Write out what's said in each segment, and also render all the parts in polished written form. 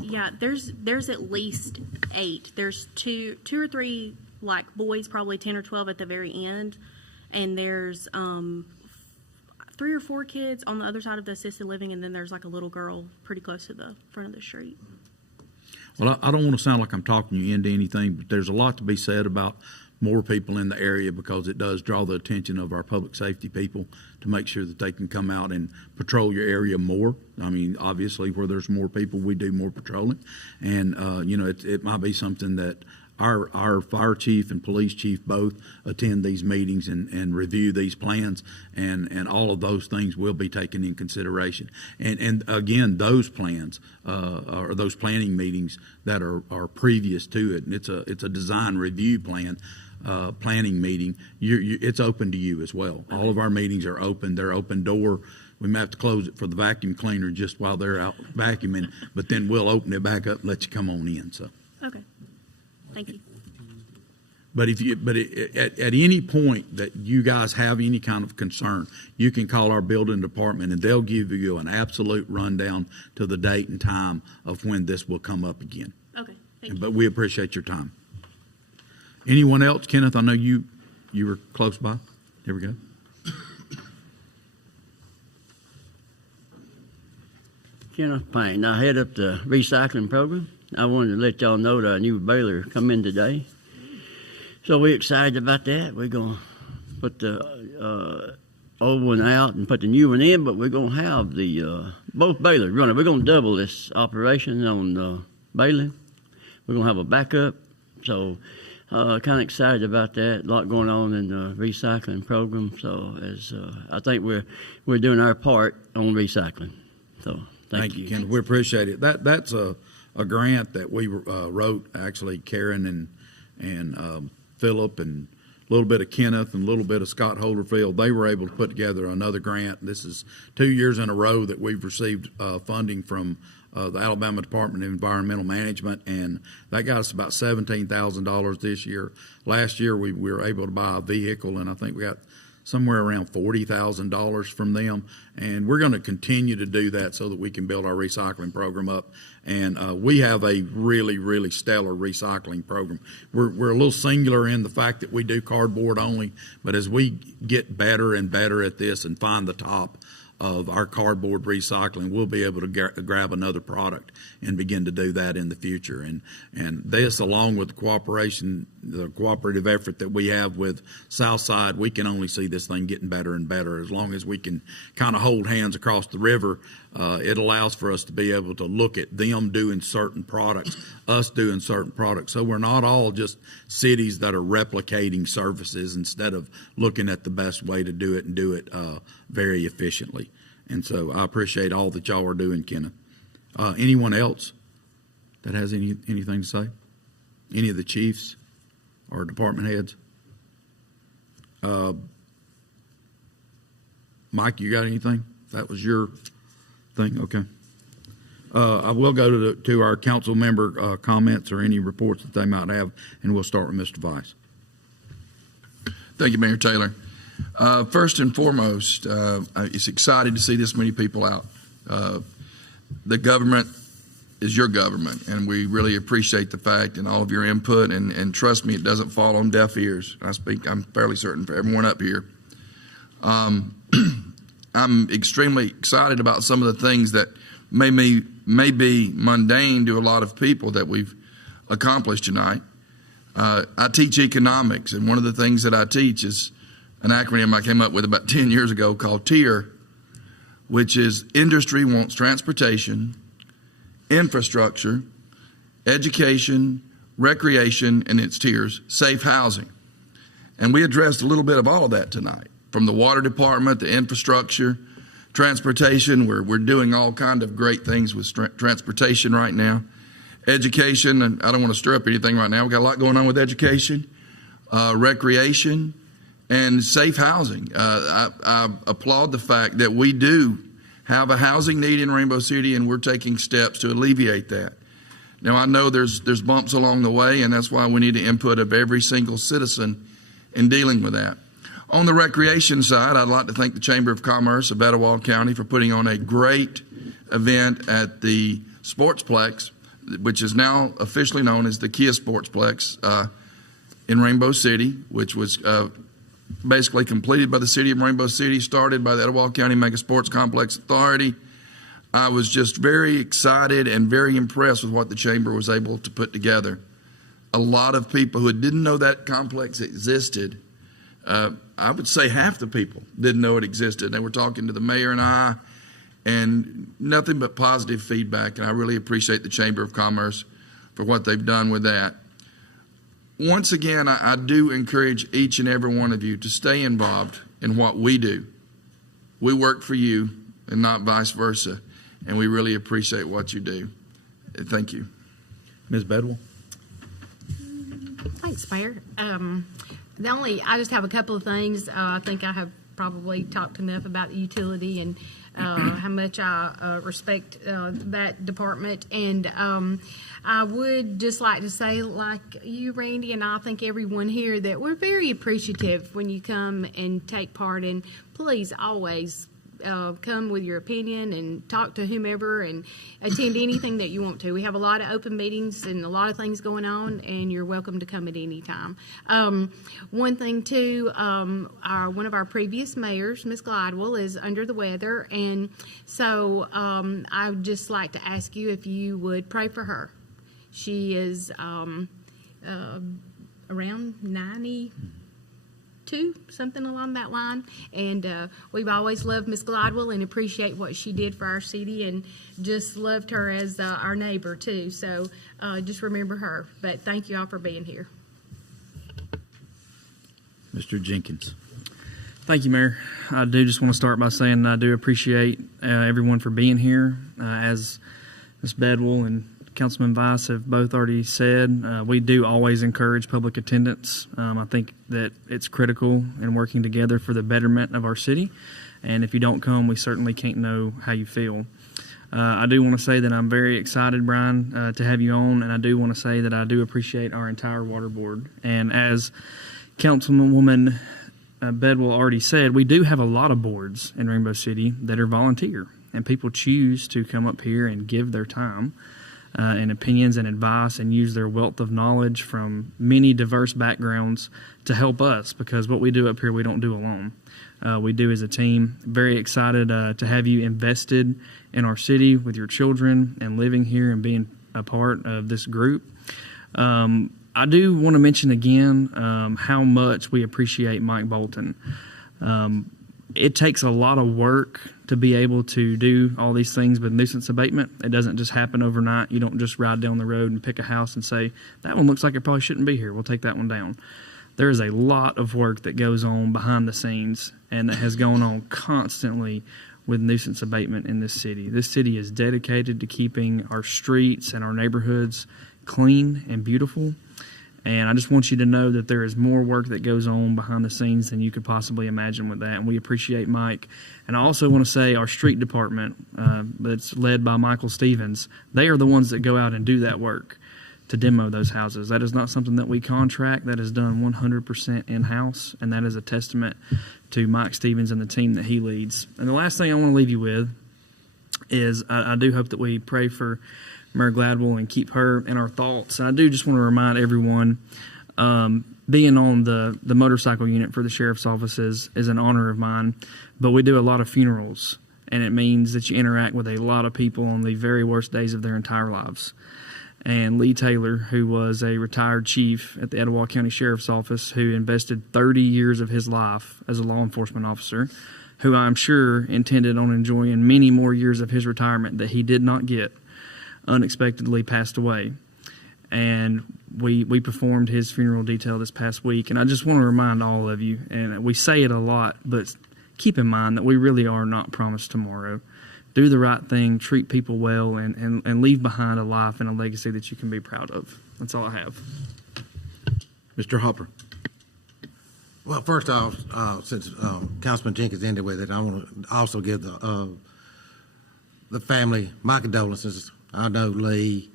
number. Yeah, there's at least 8. There's two or three like boys, probably 10 or 12 at the very end, and there's 3 or 4 kids on the other side of the assisted living, and then there's like a little girl pretty close to the front of the street. Well, I don't want to sound like I'm talking you into anything, but there's a lot to be said about more people in the area, because it does draw the attention of our public safety people to make sure that they can come out and patrol your area more. I mean, obviously, where there's more people, we do more patrolling. And, it might be something that our fire chief and police chief both attend these meetings and review these plans, and all of those things will be taken in consideration. And again, those plans or those planning meetings that are previous to it, and it's a design review plan. Planning meeting, it's open to you as well. All of our meetings are open. They're open door. We may have to close it for the vacuum cleaner just while they're out vacuuming, but then we'll open it back up and let you come on in. So. Okay. Thank you. But at any point that you guys have any kind of concern, you can call our building department and they'll give you an absolute rundown to the date and time of when this will come up again. Okay. Thank you. But we appreciate your time. Anyone else? Kenneth, I know you were close by. Here we go. Kenneth Payne. I head up the recycling program. I wanted to let y'all know that our new baler come in today. So we're excited about that. We're going to put the old one out and put the new one in, but we're going to have the both balers running. We're going to double this operation on baling. We're going to have a backup. So kind of excited about that. A lot going on in the recycling program. So I think we're doing our part on recycling. So thank you. Ken. We appreciate it. That's a grant that we wrote, actually. Karen and Philip and a little bit of Kenneth and a little bit of Scott Holderfield. They were able to put together another grant. This is 2 years in a row that we've received funding from the Alabama Department of Environmental Management, and that got us about $17,000 this year. Last year we were able to buy a vehicle, and I think we got somewhere around $40,000 from them, and we're going to continue to do that so that we can build our recycling program up. And we have a really, really stellar recycling program. We're a little singular in the fact that we do cardboard only, but as we get better and better at this and find the top of our cardboard recycling, we'll be able to grab another product and begin to do that in the future. And this, along with the cooperative effort that we have with Southside, we can only see this thing getting better and better. As long as we can kind of hold hands across the river, it allows for us to be able to look at them doing certain products, us doing certain products. So we're not all just cities that are replicating services instead of looking at the best way to do it and do it very efficiently. And so I appreciate all that y'all are doing, Kenneth. Anyone else that has anything to say? Any of the chiefs or department heads? Mike, you got anything? That was your thing? Okay. I will go to our council member comments or any reports that they might have, and we'll start with Mr. Vice. Thank you, Mayor Taylor. First and foremost, it's exciting to see this many people out. The government is your government, and we really appreciate the fact and all of your input, and trust me, it doesn't fall on deaf ears. I'm fairly certain for everyone up here. I'm extremely excited about some of the things that may be mundane to a lot of people that we've accomplished tonight. I teach economics, and one of the things that I teach is an acronym I came up with about 10 years ago called TIER, which is industry wants transportation, infrastructure, education, recreation, and its tiers, safe housing. And we addressed a little bit of all of that tonight, from the water department, the infrastructure, transportation. We're doing all kind of great things with transportation right now. Education, and I don't want to stir up anything right now. We've got a lot going on with education, recreation, and safe housing. I applaud the fact that we do have a housing need in Rainbow City, and we're taking steps to alleviate that. Now, I know there's bumps along the way, and that's why we need the input of every single citizen in dealing with that. On the recreation side, I'd like to thank the Chamber of Commerce of Etowah County for putting on a great event at the Sportsplex which is now officially known as the Kia Sportsplex in Rainbow City, which was basically completed by the city of Rainbow City, started by the Etowah County Mega Sports Complex Authority. I was just very excited and very impressed with what the chamber was able to put together. A lot of people who didn't know that complex existed, I would say half the people didn't know it existed. They were talking to the mayor and I, and nothing but positive feedback, and I really appreciate the Chamber of Commerce for what they've done with that. Once again, I do encourage each and every one of you to stay involved in what we do. We work for you and not vice versa, and we really appreciate what you do. Thank you. Ms. Bedwell? Thanks, Mayor. I just have a couple of things. I think I have probably talked enough about the utility and how much I respect that department. And I would just like to say, like you, Randy, and I think everyone here, that we're very appreciative when you come and take part. And please always come with your opinion and talk to whomever and attend anything that you want to. We have a lot of open meetings and a lot of things going on, and you're welcome to come at any time. One thing too, one of our previous mayors, Ms. Glidewell, is under the weather, and so I would just like to ask you if you would pray for her. She is around 92, something along that line. And we've always loved Miss Glidewell and appreciate what she did for our city, and just loved her as our neighbor too. So just remember her. But thank you all for being here. Mr. Jenkins? Thank you, Mayor. I do just want to start by saying I do appreciate everyone for being here. As Ms. Bedwell and Councilman Vice have both already said, we do always encourage public attendance. I think that it's critical in working together for the betterment of our city. And if you don't come, we certainly can't know how you feel. I do want to say that I'm very excited, Brian, to have you on. And I do want to say that I do appreciate our entire water board. And as Councilwoman Bedwell already said, we do have a lot of boards in Rainbow City that are volunteer. And people choose to come up here and give their time and opinions and advice, and use their wealth of knowledge from many diverse backgrounds to help us, because what we do up here we don't do alone. We do as a team. Very excited to have you invested in our city with your children and living here and being a part of this group. I do want to mention again how much we appreciate Mike Bolton. It takes a lot of work to be able to do all these things with nuisance abatement. It doesn't just happen overnight. You don't just ride down the road and pick a house and say, that one looks like it probably shouldn't be here. We'll take that one down. There is a lot of work that goes on behind the scenes and that has gone on constantly with nuisance abatement in this city. This city is dedicated to keeping our streets and our neighborhoods clean and beautiful. And I just want you to know that there is more work that goes on behind the scenes than you could possibly imagine with that. And we appreciate Mike. And I also want to say our street department that's led by Michael Stevens, they are the ones that go out and do that work to demo those houses. That is not something that we contract. That is done 100% in-house. And that is a testament to Mike Stevens and the team that he leads. And the last thing I want to leave you with is I do hope that we pray for Mayor Gladwell and keep her in our thoughts. And I do just want to remind everyone, being on the motorcycle unit for the sheriff's office is an honor of mine, but we do a lot of funerals, and it means that you interact with a lot of people on the very worst days of their entire lives. And Lee Taylor, who was a retired chief at the Etowah County Sheriff's Office, who invested 30 years of his life as a law enforcement officer, who I'm sure intended on enjoying many more years of his retirement that he did not get, unexpectedly passed away. And we performed his funeral detail this past week. And I just want to remind all of you, and we say it a lot, but keep in mind that we really are not promised tomorrow. Do the right thing, treat people well, and leave behind a life and a legacy that you can be proud of. That's all I have. Mr. Hopper? Well, first off, since Councilman Jenkins ended with it, I want to also give the family my condolences. I know Lee.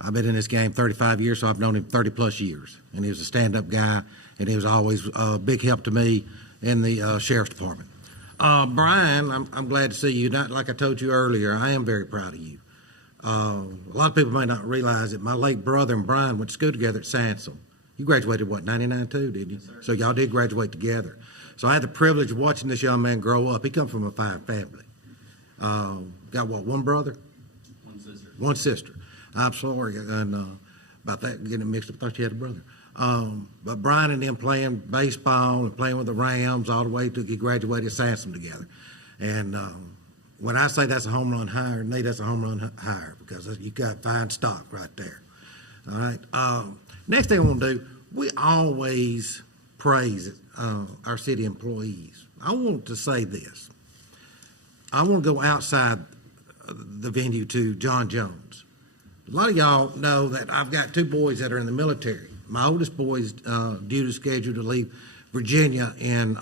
I've been in this game 35 years, so I've known him 30 plus years. And he was a stand-up guy, and he was always a big help to me in the sheriff's department. Brian, I'm glad to see you. Not like I told you earlier, I am very proud of you. A lot of people may not realize that my late brother and Brian went to school together at Sansom. You graduated, what, 99 too, didn't you? So y'all did graduate together. So I had the privilege of watching this young man grow up. He come from a fine family. Got what, one brother? One sister. I'm sorry about that, getting it mixed up. I thought you had a brother. But Brian and them playing baseball and playing with the Rams all the way till he graduated at Sansom together. And when I say that's a home run hire, Nate, that's a home run hire because you got fine stock right there. All right. Next thing I want to do, we always praise our city employees. I want to say this. I want to go outside the venue to John Jones. A lot of y'all know that I've got two boys that are in the military. My oldest boy is due to schedule to leave Virginia in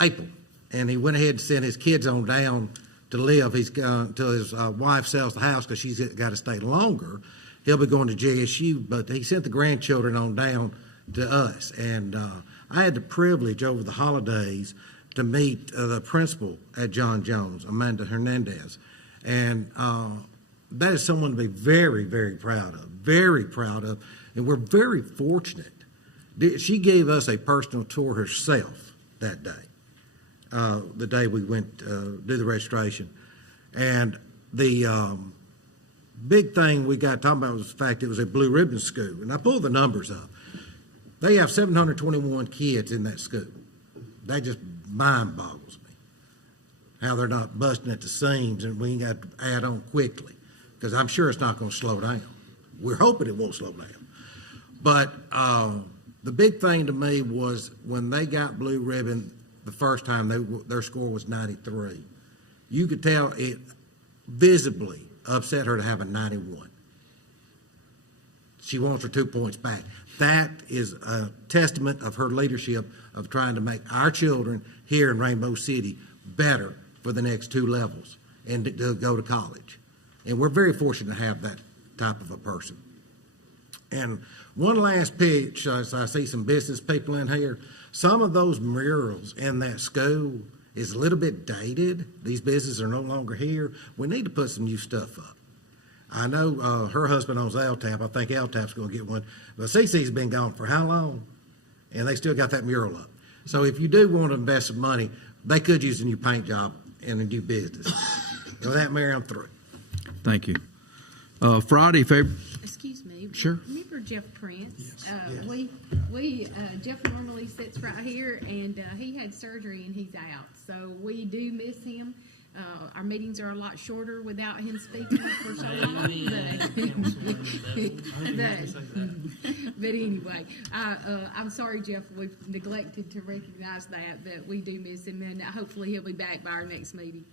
April, and he went ahead and sent his kids on down to live. He's until his wife sells the house because she's got to stay longer. He'll be going to JSU, but he sent the grandchildren on down to us. And I had the privilege over the holidays to meet the principal at John Jones, Amanda Hernandez. And that is someone to be very, very proud of, very proud of. And we're very fortunate. She gave us a personal tour herself that day, the day we went to do the registration. And the big thing we got talking about was the fact it was a blue ribbon school. And I pulled the numbers up. They have 721 kids in that school. That just mind boggles me. How they're not busting at the seams and we ain't got to add on quickly. Because I'm sure it's not going to slow down. We're hoping it won't slow down. But the big thing to me was when they got blue ribbon the first time, their score was 93. You could tell it visibly upset her to have a 91. She wants her 2 points back. That is a testament of her leadership of trying to make our children here in Rainbow City better for the next two levels and to go to college. And we're very fortunate to have that type of a person. And one last pitch, I see some business people in here. Some of those murals in that school is a little bit dated. These businesses are no longer here. We need to put some new stuff up. I know her husband owns LTAP. I think LTAP's going to get one. But CC's been gone for how long? And they still got that mural up. So if you do want to invest some money, they could use a new paint job and a new business. With that, Mary, I'm through. Thank you. Friday, February. Excuse me. Sure. Remember Jeff Prince? Yes. Jeff normally sits right here, and he had surgery and he's out. So we do miss him. Our meetings are a lot shorter without him speaking for so long. But anyway, I'm sorry, Jeff. We've neglected to recognize that we do miss him, and hopefully he'll be back by our next meeting.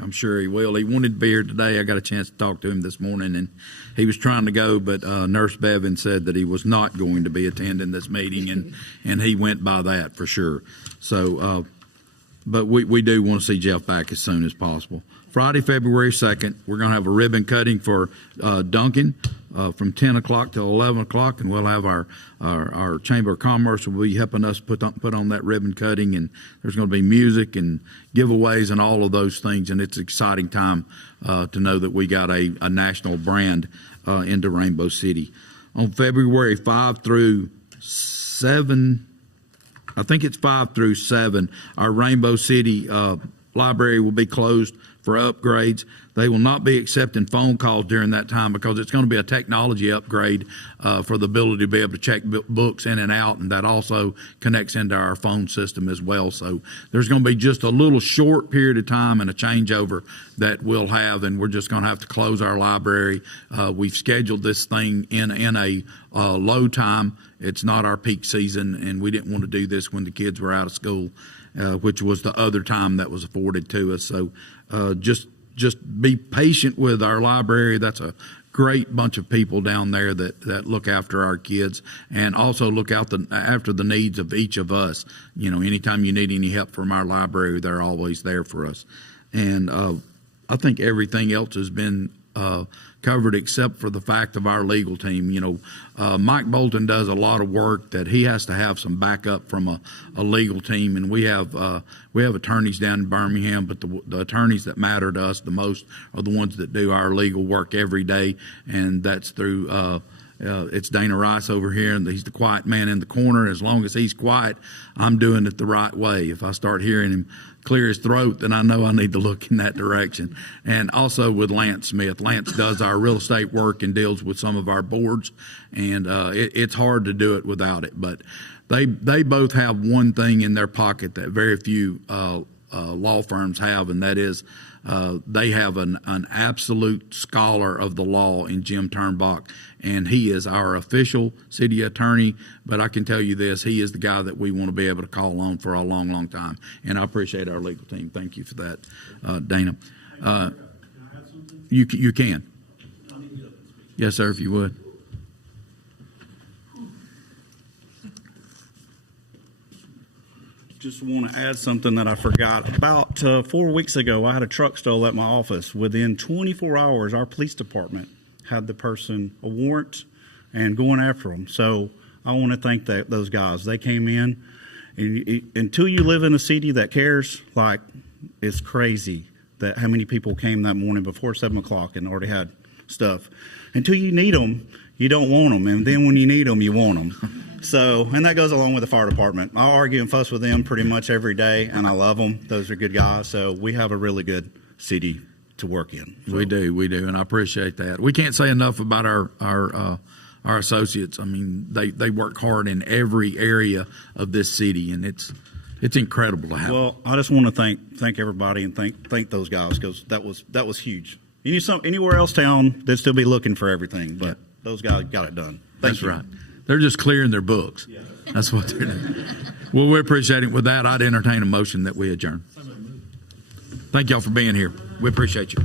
I'm sure he will. He wanted to be here today. I got a chance to talk to him this morning, and he was trying to go, but Nurse Bevan said that he was not going to be attending this meeting, and he went by that for sure. So, but we do want to see Jeff back as soon as possible. Friday, February 2nd, we're going to have a ribbon cutting for Duncan from 10 o'clock till 11 o'clock, and we'll have our Chamber of Commerce will be helping us put on that ribbon cutting, and there's going to be music and giveaways and all of those things, and it's an exciting time to know that we got a national brand into Rainbow City. On February 5 through 7, I think it's 5 through 7, our Rainbow City library will be closed for upgrades. They will not be accepting phone calls during that time because it's going to be a technology upgrade for the ability to be able to check books in and out, and that also connects into our phone system as well. So there's going to be just a little short period of time and a changeover that we'll have, and we're just going to have to close our library. We've scheduled this thing in a low time. It's not our peak season, and we didn't want to do this when the kids were out of school, which was the other time that was afforded to us. So just be patient with our library. That's a great bunch of people down there that look after our kids and also look after the needs of each of us. You know, anytime you need any help from our library, they're always there for us. And I think everything else has been covered except for the fact of our legal team. You know, Mike Bolton does a lot of work that he has to have some backup from a legal team, and we have attorneys down in Birmingham, but the attorneys that matter to us the most are the ones that do our legal work every day, and that's through it's Dana Rice over here, and he's the quiet man in the corner. As long as he's quiet, I'm doing it the right way. If I start hearing him clear his throat, then I know I need to look in that direction. And also with Lance Smith. Lance does our real estate work and deals with some of our boards, and it's hard to do it without it. But they both have one thing in their pocket that very few law firms have, and that is they have an absolute scholar of the law in Jim Turnbach, and he is our official city attorney. But I can tell you this, he is the guy that we want to be able to call on for a long, long time. And I appreciate our legal team. Thank you for that, Dana. You can. Yes, sir, if you would. Just want to add something that I forgot. About 4 weeks ago, I had a truck stole at my office. Within 24 hours, our police department had the person a warrant and going after them. So I want to thank those guys. They came in. And until you live in a city that cares, like, it's crazy that how many people came that morning before 7 o'clock and already had stuff. Until you need them, you don't want them. And then when you need them, you want them. So, and that goes along with the fire department. I argue and fuss with them pretty much every day, and I love them. Those are good guys. So we have a really good city to work in. So. We do, and I appreciate that. We can't say enough about our associates. I mean, they work hard in every area of this city, and it's incredible to have. Well, I just want to thank everybody and thank those guys, because that was huge. Anywhere else town, they'd still be looking for everything, but those guys got it done. That's right. They're just clearing their books. Yeah. That's what they're doing. Well, we appreciate it. With that, I'd entertain a motion that we adjourn. Thank y'all for being here. We appreciate you.